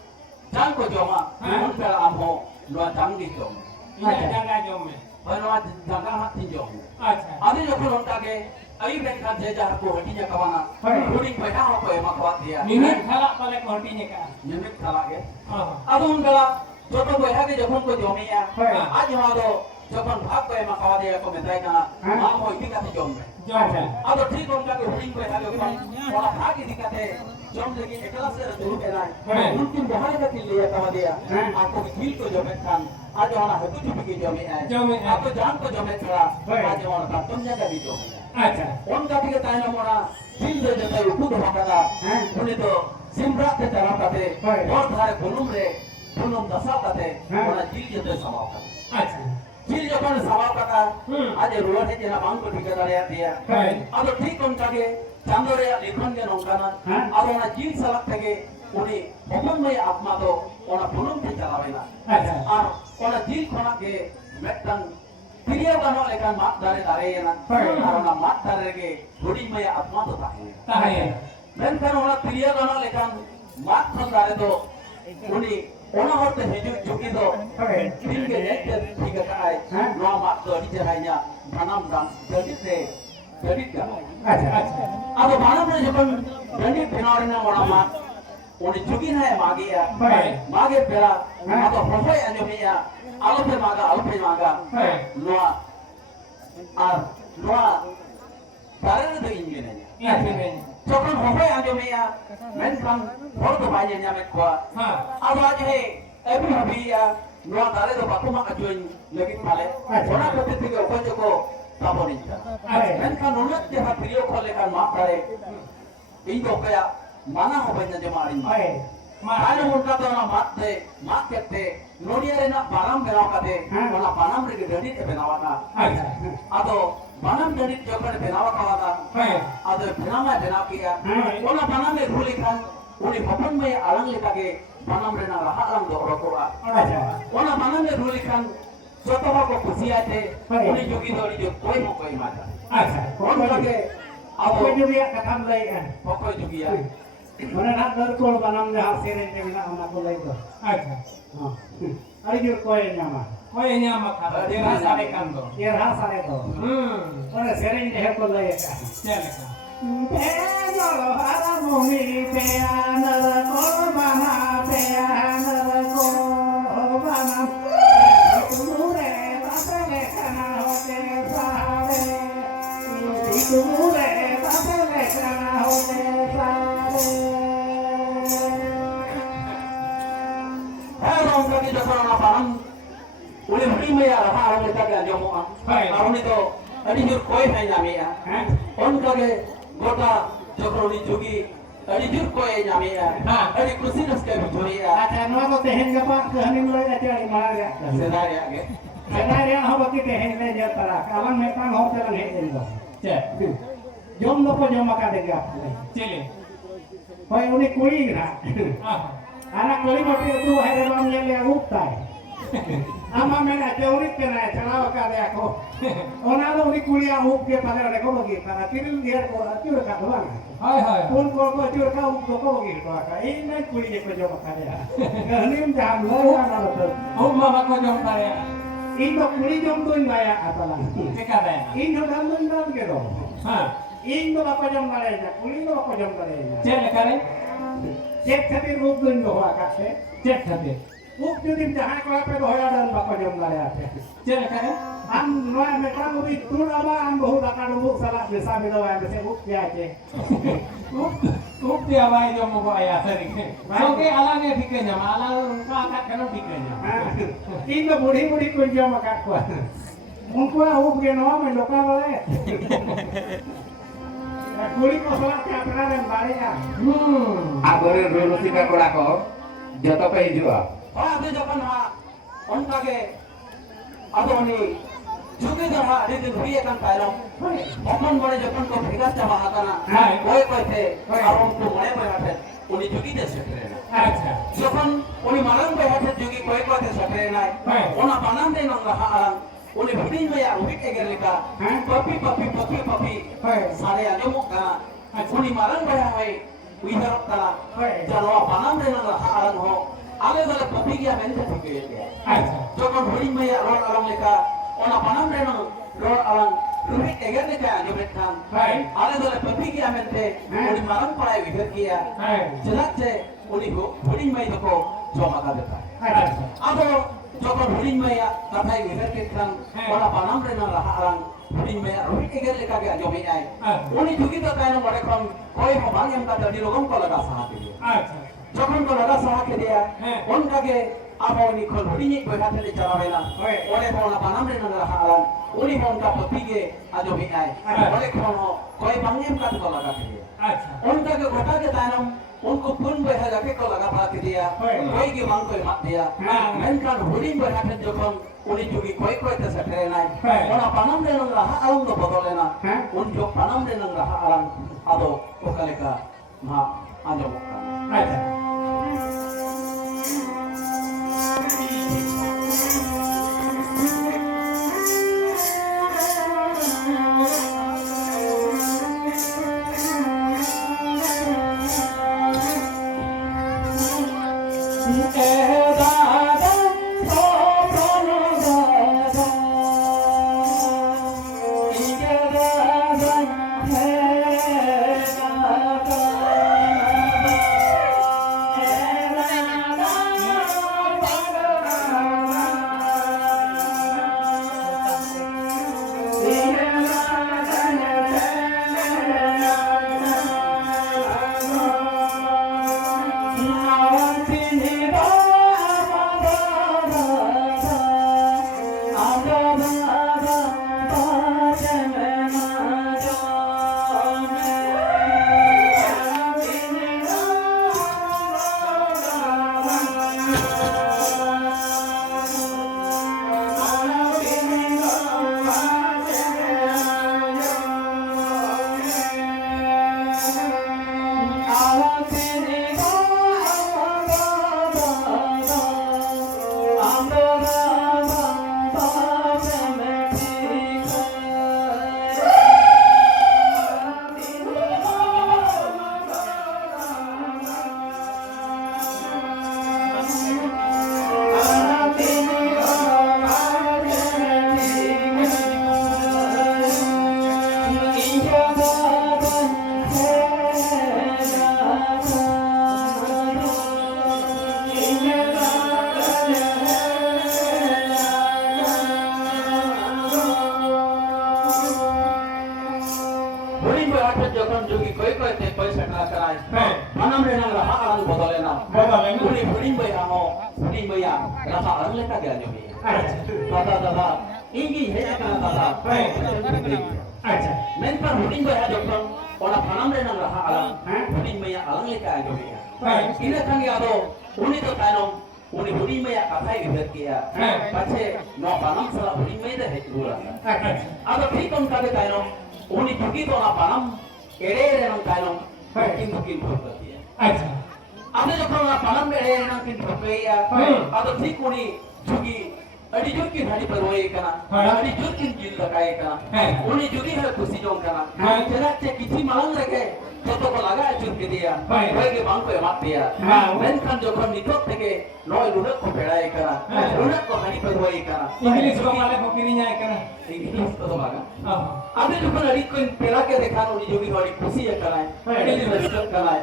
jang ko joma. Hai. Mun pela amho, doa jang di jom. ये जगह जो में। Baru jangka hat tin jom. अच्छा। Adi jo ko lonta ke, ayu ben kan jeja ko hatinya kawana. Hai. Kuning pe ha ko ema kawat dia. निमित खला पले कोटी ने का। Nyemit kala ke. ओहो। Adun kala, joto boya ke jokon ko jomiya. Hai. Aaj hado, jokon bhag ko ema kawat dia ko metai kana. Hai. Ma mo ini kata jom me. जो है। Ado ठीक उनका को हुडिंग पे हालो kan wala भागी दिखाते जम लगी एकला से दूर पे ना हाँ। उनकी बहाई का लिए कहा दिया हाँ। आपको झील को जो में खान आज वाला है कुछ भी जो में है जो में है। आपको जान को जो में खड़ा हाँ। आज वाला का तुम जगह भी जो में है अच्छा। उनका भी कहता है ना मोरा झील जो जो है खुद होगा हाँ। उन्हें तो सिमरा के तरह करते हाँ। और धारे बुनुम दशा करते हाँ। वाला झील जो तो समाव करते अच्छा। झील जो kan समाव करता हम्म। आज रोड है जना बांग को ठिकाना ले आती है है। ᱟᱫᱚ ᱴᱷᱤᱠ ᱚᱱᱠᱟᱜᱮ ᱪᱟᱸᱫᱳ ᱨᱮᱭᱟᱜ ᱞᱮᱠᱷᱚᱱ ᱜᱮ ᱱᱚᱝᱠᱟᱱᱟ ᱦᱮᱸ᱾ ᱟᱫᱚ ᱚᱱᱟ ᱡᱤᱞ ᱥᱟᱞᱟᱜ ᱛᱮᱜᱮ ᱩᱱᱤ ᱦᱚᱯᱚᱱ ᱢᱟᱹᱭ ᱟᱛᱢᱟ ᱫᱚ ᱚᱱᱟ ᱵᱩᱱᱩᱢ ᱛᱮ ᱪᱟᱞᱟᱣᱮᱱᱟ अच्छा। ᱟᱨ ᱚᱱᱟ ᱡᱤᱞ ᱠᱷᱚᱱᱟᱜ ᱜᱮ ᱢᱤᱫᱴᱟᱝ ᱛᱤᱨᱭᱳ ᱜᱟᱱᱚᱜ ᱞᱮᱠᱟᱱ ᱢᱟᱫ ᱫᱟᱨᱮ ᱫᱟᱨᱮᱭᱮᱱᱟ ᱦᱮᱸ᱾ ᱟᱨ ᱚᱱᱟ ᱢᱟᱫ ᱫᱟᱨᱮ ᱨᱮᱜᱮ ᱦᱩᱰᱤᱧ ᱢᱟᱹᱭᱟᱜ ᱟᱛᱢᱟ ᱫᱚ ᱛᱟᱦᱮᱸᱭᱮᱱᱟ ताहे। ᱢᱮᱱᱠᱷᱟᱱ ᱚᱱᱟ ᱛᱤᱨᱭᱳ ᱜᱟᱱᱚᱜ ᱞᱮᱠᱟᱱ ᱢᱟᱫ ᱠᱷᱚᱱ ᱫᱟᱨᱮ ᱫᱚ ᱩᱱᱤ ᱚᱱᱟ ᱦᱚᱲᱛᱮ ᱦᱤᱡᱩᱜ ᱡᱩᱜᱤ ᱫᱚ ᱫᱤᱱ ᱜᱮ ᱧᱮᱞᱛᱮ ᱴᱷᱤᱠ ᱟᱠᱟᱜᱼᱟᱭ ᱦᱮᱸ᱾ ᱱᱚᱣᱟ ᱢᱟᱫ ᱫᱚ ᱟᱹᱰᱤ ᱪᱮᱦᱨᱟ ᱤᱧᱟᱹᱜ ᱵᱟᱱᱟᱢ ᱫᱟᱢ ᱜᱟᱹᱰᱤ ᱛᱮ ᱜᱟᱹᱰᱤ ᱜᱟᱱᱚᱜᱼᱟ अच्छा अच्छा। ᱟᱫᱚ ᱵᱟᱱᱟᱢ ᱨᱮ ᱡᱚᱠᱷᱚᱱ ᱜᱟᱹᱰᱤ ᱵᱮᱱᱟᱣ ᱨᱮᱱᱟᱜ ᱚᱱᱟ ᱢᱟᱫ ᱩᱱᱤ ᱡᱩᱜᱤ ᱱᱟᱭ ᱢᱟᱜᱮᱭᱟ ᱦᱳᱭ᱾ ᱢᱟᱜᱮ ᱯᱮᱲᱟ ᱦᱮᱸ᱾ ᱟᱫᱚ ᱦᱚᱦᱚᱭ ᱟᱸᱡᱚᱢᱮᱭᱟ ᱟᱞᱚᱯᱮ ᱢᱟᱜᱟ है। ᱱᱚᱣᱟ ᱟᱨ ᱱᱚᱣᱟ ᱫᱟᱨᱮ ᱨᱮᱫᱚ ᱤᱧ ᱢᱤᱱᱟᱹᱧᱟ ये फिर। ᱡᱚᱠᱷᱚᱱ ᱦᱚᱦᱚᱭ ᱟᱸᱡᱚᱢᱮᱭᱟ ᱢᱮᱱᱠᱷᱟन ᱦᱚᱲ ᱫᱚ ᱵᱟᱭ ᱧᱮᱞᱧᱟᱢᱮᱫ ᱠᱚᱣᱟ हाँ। ᱟᱫᱚ ᱟᱡ ᱦᱮ ᱟᱹᱵᱤ ᱵᱷᱟᱹᱵᱤᱭᱮᱜᱼᱟ ᱱᱚᱣᱟ ᱫᱟᱨᱮ ᱫᱚ ᱵᱟᱠᱚ ᱢᱟᱜ ᱦᱚᱪᱚᱧ ᱞᱟᱹᱜᱤᱫ ᱯᱟᱞᱮ ᱟᱪᱪᱷᱟ᱾ ᱚᱱᱟ ᱠᱷᱟᱹᱛᱤᱨ ᱛᱮᱜᱮ ᱚᱠᱚᱭ ᱪᱚᱠᱚ ᱛᱟᱵᱚᱱᱤᱧ ᱠᱟᱱᱟ अच्छा। ᱢᱮᱱᱠᱷᱟन ᱱᱩᱱᱟᱹᱜ ᱡᱟᱦᱟᱸ ᱛᱤᱨᱭᱳ ᱠᱷᱚᱱ ᱞᱮᱠᱟᱱ ᱢᱟᱜ ᱫᱟᱨᱮ ᱤᱧ ᱫᱚ ọᱠᱚᱭᱟᱜ ᱢᱟᱱᱟ ᱦᱚᱸ ᱵᱟᱹᱧ ᱟᱸᱡᱚᱢᱟ ᱟᱨᱤᱧ ᱢᱟᱜᱟ माँ। ᱛᱟᱭᱚᱢ ᱚᱱᱠᱟ ᱫᱚ ᱚᱱᱟ ᱢᱟᱜ ᱠᱮᱫᱛᱮ ᱱᱚᱰᱤᱭᱟ ᱨᱮᱱᱟᱜ ᱵᱟᱱᱟᱢ ᱵᱮᱱᱟᱣ ᱠᱟᱛᱮ ᱦᱮᱸ। ᱚᱱᱟ ᱵᱟᱱᱟᱢ ᱨᱮᱜᱮ ᱰᱟᱹᱰᱤ ᱛᱮ ᱵᱮᱱᱟᱣᱟᱠᱟ अच्छा। ᱟᱫᱚ ᱵᱟᱱᱟᱢ ᱰᱟᱹᱰᱤ ᱡᱚᱠᱷᱚᱱ ᱵᱮᱱᱟᱣ ᱟᱠᱟᱫᱟ है। ᱟᱫᱚ ᱵᱮᱱᱟᱣᱟᱭ ᱵᱮᱱᱟᱣ ᱠᱮᱜᱼᱟ ᱦᱮᱸ। ᱚᱱᱟ ᱵᱟᱱᱟᱢᱮ ᱨᱩ ᱞᱮᱠᱷᱟᱱ ᱩᱱᱤ ᱦᱚᱯᱚᱱ ᱢᱟᱹᱭ ᱟᱲᱟᱝ ᱞᱮᱠᱟᱜᱮ ᱵᱟᱱᱟᱢ ᱨᱮᱱᱟᱜ ᱨᱟᱦᱟ ᱟᱲᱟᱝ ᱫᱚ ᱚᱰᱚᱠᱚᱜᱼᱟ अच्छा ᱚᱱᱟ ᱵᱟᱱᱟᱢᱮ ᱨᱩ ᱞᱮᱠᱷᱟन ᱡᱚᱛᱚ ᱦᱚᱲ ᱠᱚ ᱠᱩᱥᱤᱭᱟᱭ ᱛᱮ ᱦᱳᱭ। ᱩᱱᱤ ᱡᱩᱜᱤ ᱫᱚ ᱟᱹᱰᱤ ᱡᱳᱨ ᱠᱚᱭ ᱦᱚᱸᱠᱚ ᱮᱢᱟᱭᱟ अच्छा। ᱚᱱᱠᱟᱜᱮ ᱟᱵᱚ apa juga kata mulai kan ᱚᱠᱚᱭ ᱡᱩᱜᱤᱭᱟ mana nak berkol banam dah sering dia nak anak mulai tu अच्छा। ada juga koi nama कोई नहीं मखा। तेरा सारे काम दो। dia rasa itu हम्म। mana sering dia mulai kan चल का। Penol haramuni peanar ko bana peanar ko bana tumure tapele kana hote sare tumure tapele kana hote sare Orang kaki jokon lapangan udah beri mayar orang kita kan jomoa orang itu tadi jur koi hai nyami ya on kage gota jokoni jugi tadi jur koi nyami ya tadi kursi nas ke bujuri ya acha no to tehen gapa kehanim loy acha imar ya sedar ya ge sedar ya ho baki tehen le jatara kalang metang ho telang he endo Cek. jom no ko jom maka dega Cile. hoy uni kuli na Ah. anak kuli mati tu hai ram yang le uptai ama mena jaurit kena chalawa ka de ako ona lo uni kuli a up ke pada re ko bagi para tiril dia ko atur ka doang Hai hai. pun ko atur ka up ko bagi ko ka ini kuli je ko jom maka de kehanim jam lo na lo Oh mama ko jom tare. Indo kuli jom tuin baya atalang Ceka deh. Indo damun dam kero Ha. Indo bapa jom kare kuli no bapa jom kare Cek lekare. cek khatir rup tuin do akase Cek khatir. up jodi jahan ko ape do hoya dan bapa jom kare ate Cek lekare. am noa metang uri tun aba am bohu daka do salah besa mi do am bese up ya ce Kup dia bayi jom mau ayah sering. Soke alangnya pikirnya, alang angkat kan pikirnya. Indo budi budi kun jom makat ko Unku up ge no me loka bale kuli ko salah ke apna dan bare ya agore rulu sika korako joto pe hijua orang tu jokon ha on kage adoni जुगे जहाँ आदि दिन हुई एकांत पायरों अमन बड़े जपन को भिगास जमा आता ना कोई कोई थे और उनको मरे पे बैठे उन्हीं जुगी दे सकते हैं अच्छा जपन उन्हीं मालूम पे बैठे जुगी कोई कोई दे सकते हैं ना उन्हें बनाम दे नंगा हारन उन्हें भिड़ीन में यार उन्हीं के गले का पपी पपी पपी पपी सारे आजमों का उन्हीं मालूम पे है उधर का जलो बनाम दे नंगा हारन हो आगे वाले पपी क्या मैंने तो ठीक है अच्छा जपन भिड़ीन में यार रोड आलम लेका ona panam reno lor alang ruhit eger ne kaya jo bethan ale dole papi ki amente uni maram parai vidher kiya jelak je uni ho huding mai ko joma ka deta ado jokon huding mai ya kathai vidher kethan ona panam reno la alang huding mai ruhit eger le kaya jo mai ai uni jugi to kaino mare kon koi ho bang em ka tadi logom ko laga saha ke dia jokon ko laga saha ke dia on kage apa ini kon huding ko hathe le chalawe na ole pona panam reno la alang uni mon ka papige ajo bi ai ole kono koi bangem ka to laga ke dia अच्छा उनका के घटा के तानम उनको पुन बैठा जाके को लगा पा के दिया कोई के मांग कोई मत दिया मैं का होलिंग बैठा थे जोखम उन्हीं जुगी कोई कोई ते सटरे ना और पनम रे नंग रहा अलंग तो बदले ना उन जो पनम रे नंग रहा अलंग अदो ओकले का मा आजो अच्छा Nawan raha alang bodolena. Bodolena. Huding bayar ho, huding bayar raha alang leka dia jomi. Tata, ini hanya karena tata. अच्छा Menpan huding bayar jokon, orang panam renang raha alang, huding bayar alang leka jomi. Ini kan dia do, uni tu tanam, uni huding bayar katai gitu kia. Pace, no panam salah huding bayar dah hekura. Ada pikon kade tanam, uni pergi tu orang panam, ere renang tanam, mungkin berarti. अच्छा Ada jokon orang panam ere renang mungkin berarti. Ada ठीक uni जुगी अड़ी जुगी हड़ी पर वही करना अड़ी जुगी जिल लगाए करना उन्हें जुगी है खुशी जों करना जरा चे किसी मालूम लगे तो लगा जुगी दिया वही के बांग पे मार दिया मैं kan जोखन निकट थे के नॉय लुढ़क को पेड़ाए करना लुढ़क को हड़ी पर वही करना इंग्लिश को वाले को किरिया है करना इंग्लिश तो बागा अबे जोखन अड़ी को पेड़ा के देखा उन्हें जुगी हड़ी खुशी है करना अड़ी रजिस्टर करना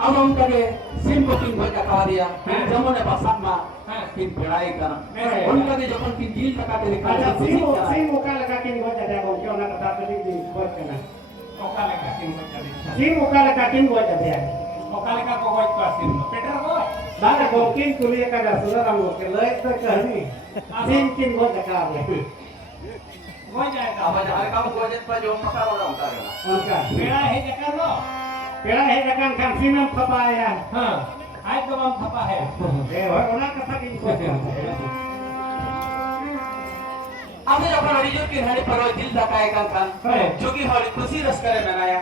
अब हम करे सिम बुकिंग हो जाता दिया जमुने पासाक मा किन पेड़ाई करना उनका भी जोखन किन दिल तक आते देखा अच्छा सी मुका लगा के निकल जाते हैं क्यों ना कथा करी दी बहुत करना ओकाले का किन को चली सी मुका लगा के निकल जाते हैं ओकाले का को कोई पासिन पेटर को दादा गोकिन कुलिया का सुना हम लोग के ले तो कहनी सिम किन बहुत जगह है हो जाएगा अब जहाँ का वो गोजत पर जो पकड़ वाला होता है उनका पेड़ा है जगह लो पेड़ा है जगह खान सिम खपाया हां आज तो हम खपा है ए होना कथा की अब जब हमारी जो की हमारे पर दिल दकाए kan जो की हमारी खुशी रस करे मनाया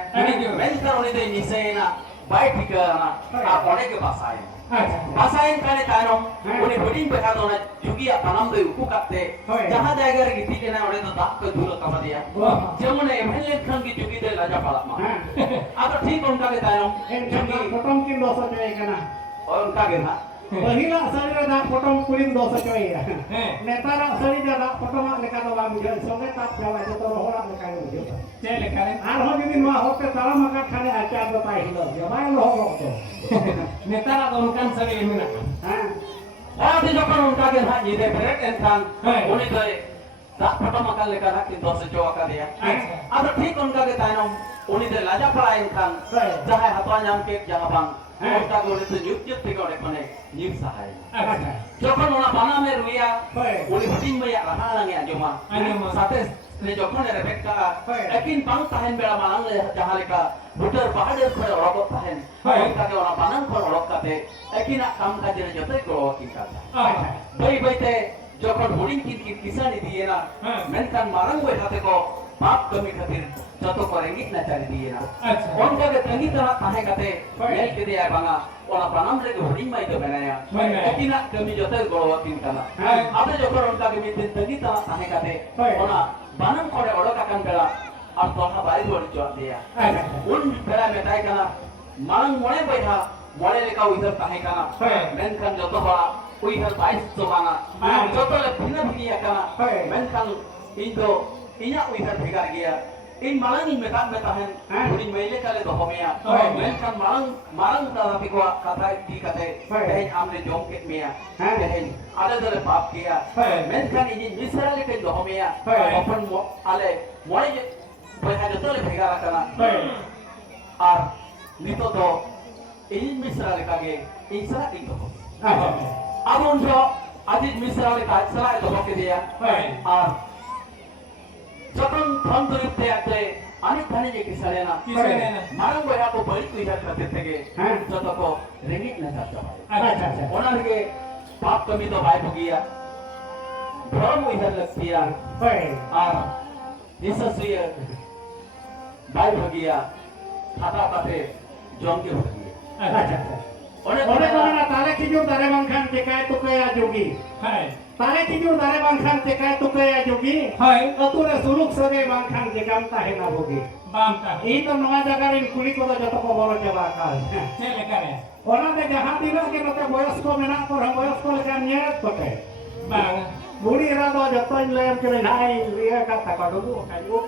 मैं तो उन्हें दे निसे ना बाइक करना आप होने के पास आए Pasain kane tanong, uni huding pe kado na jugi apa nam do uku katte, jaha jayga re giti kena uni to dak ke dulu kama dia. Jamune emhele khang ki jugi de laja palak ma. Ato ठीक उनका के tanong, जुगी फोटोम किन दोसा चोई करना और उनका के ना. पहिला असली दा फोटोम कुलिन दोसा चोई नेतारा असली दा फोटोम लेका दो बाम जो संगे ताप जावा जो तो होरा लेका जो चले करे आर हो जदी नुआ होते ताला मका खाने आचार दो पाई हिलो जबाय लो हो तो नेतारा तो उनकान सगे इमिना हां और भी जो kan उनका के ना ये दे ब्रेक एंड kan उन्हें तो dak फोटो makan लेका ना कि दोसे चोवा का दिया. Ato ठीक उनका के tanong, उन्हें दे लाजा पलायन kan, jaha hatwa nyam ke jaha bang. उनका को उन्हें तो युक्त थे को ने न्यूज सहाय. जोखन उना बना में रुया उन्हें हटिंग में रहा लगे आजमा साथे ने जोखन ने रेबेका लेकिन पांग ताहन बेला मांग ले जहां लेका बुटर पहाड़ पर ओरक ताहन उनका के उना बनन पर ओरक काते लेकिन काम का जे जते को की करता बई बईते जोखन होडिंग की किसानी दिए ना मेनकान मारंग वे हाथे को बाप कमी खातिर जतो करेंगे ना चाली दिए ना उनका के तंगी तरह ताहे काते मेल के दिया बांगा ओना बनन रे होडिंग में तो बनाया लेकिन कमी जते को किन करना अब जोखन उनका के मिते तंगी तरह ताहे काते ओना बनन करे ओडका कान बेला और तोहा बाई बोल जो दिया उन बेला में ताई करना मांग मोने बैठा मोने लेका उधर ताहे करना मेनकान जतो बड़ा उधर 22 तो बांगा जतो ले भिन्न भिन्न करना मेनकान इndo inya uitar bhegar gaya in malang in mekan metahen urin meile kale do homea menkan malang ta rapi ko kata ki kate hen amne jom ke mea hen ale dole pap kiya menkan in misra le ke do homea open ale moi bai ha jotole bhegar kana ar nito do in misra le kage in sara ki do abon jo adit misra le ka sara do ke dia ar जबन थम दुरुपते आते अनेक थाने जे किसलेना मारंग बया को बड़ी कुइहा करते थे जतो को रेंगिट न जाता अच्छा ओना लगे पाप कमी तो भाई भगिया धर्म उइहा लगतिया और दिससिय भाई भगिया खाता पाते जों के भगिया अच्छा ओने ना तारे खिजू तारे मंखन के काय तो कया जोगी है तारे खिजू तारे मंखन के काय तो कया जोगी है अतुरे सुरुक सगे मंखन के कामता है ना होगी बामता ई तो नवा जगह रे कुली को जतो को बोलो चबा का से लेकर है ओना में जहां दिनो के नते बयस को मेना पर बयस को लेकर नियत कोते बांग बुढ़ी रा दो जतो इन लेम के नाई रिया का का दो का यो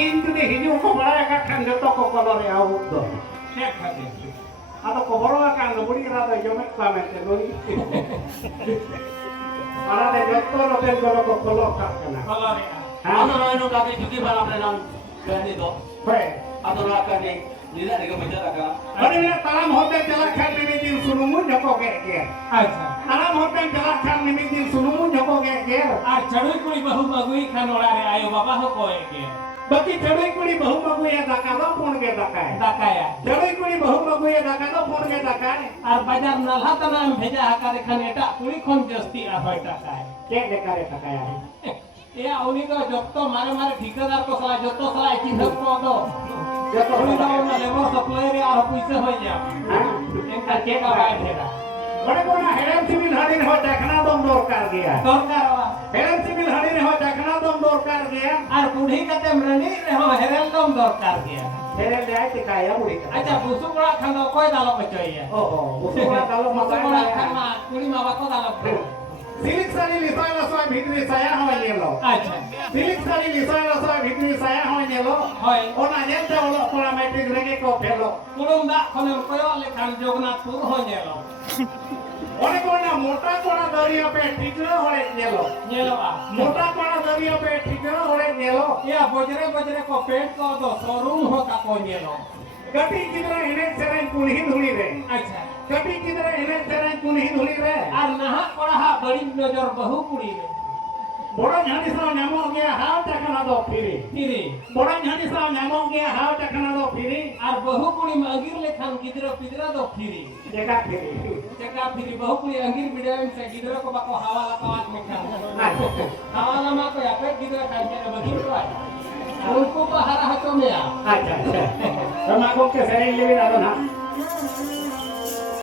इन तुने हिजू को बड़ा का खान जतो को कलर आउ दो से खाते atau koboro akan ngebudi rada jomek pamen tenori para de jotto rotel golo ko kolok kana kolor ya ano no kami jugi bala prenan kani do pre atau akan ni Tidak dengan menjalankan. Ada bila talam hotel jalan kan mimiti sulumun joko geger. अच्छा Talam hotel jalan kan mimiti sulumun joko geger. আর চড়ুই কুড়ি বহু বাগুই খান ওড়ারে আয়ো বাবা হো কয়ে গে Bagi cewek kuli bahu bagu ya dakalo pun ge dakai. দাকায়া Cewek kuli bahu bagu ya dakalo pun ge dakai. আর বাজার নালহা তানা ভেজা হাকার এখানে এটা কুড়ি খন জস্তি আর হয় টাকায় Cek dekare dakai. এ উনি তো যত মারে মারে ঠিকাদার কো সালা যত সালা চিন্তা কো তো Joto উনি তো dakai. না লেবার সাপ্লাই রে আর পয়সা হয়ে যাবে এনকা চেক আবাই ভেড়া Bade kona heran civil harin ho dekhna dom dorkar gaya. দরকার Heran civil harin ho dekhna dom dorkar gaya. আর বুড়ি কাতে মরনি রে হো হেরেল দম দরকার গিয়া Heran dai te kaya budi. আচ্ছা বুসু বড়া খান কয় দালো বচইয়া Oh oh. Usura kalau বুসু বড়া খান makai. মা কুড়ি মা বাকো দালো Silik sari lisai lasai bhitri saya ho yelo. আচ্ছা Silik sari lisai lasai bhitri saya ho yelo. হয় Ona nyenta olo pora metric rege ko phelo. কুলুম দা খনে কয় লেখান জগন্নাথপুর হয়ে গেল One kona mota kona dariya pe tikna hore yelo. নেলবা Mota kona dariya pe tikna hore yelo. ইয়া বজরে বজরে কো পেট কো তো শোরুম হো কা কো নেলো Gati kidra ene serai kunhi dhuli re. আচ্ছা Gati kidra ene serai kunhi dhuli re. আর নাহা পড়া বড়ি নজর বহু পুড়ি রে Bora jhani sao nyamo gaya hao takana do phiri. ফিরে Bora jhani sao nyamo gaya hao takana do phiri. আর বহু পুড়ি আগির লেখান গিদরা পিদরা তো ফিরি Jeka phiri. চেকা ফিরি বহু পুড়ি আগির বিড়াইন সে গিদরা কো বাকো হাওয়া লাকাওয়াত মেখান Acha. হাওয়া লামা কো আপে গিদরা খাই কে বগির কো আর উনকো পাহারা হতো মেয়া Acha. Sama ko ke serai lewi ado na.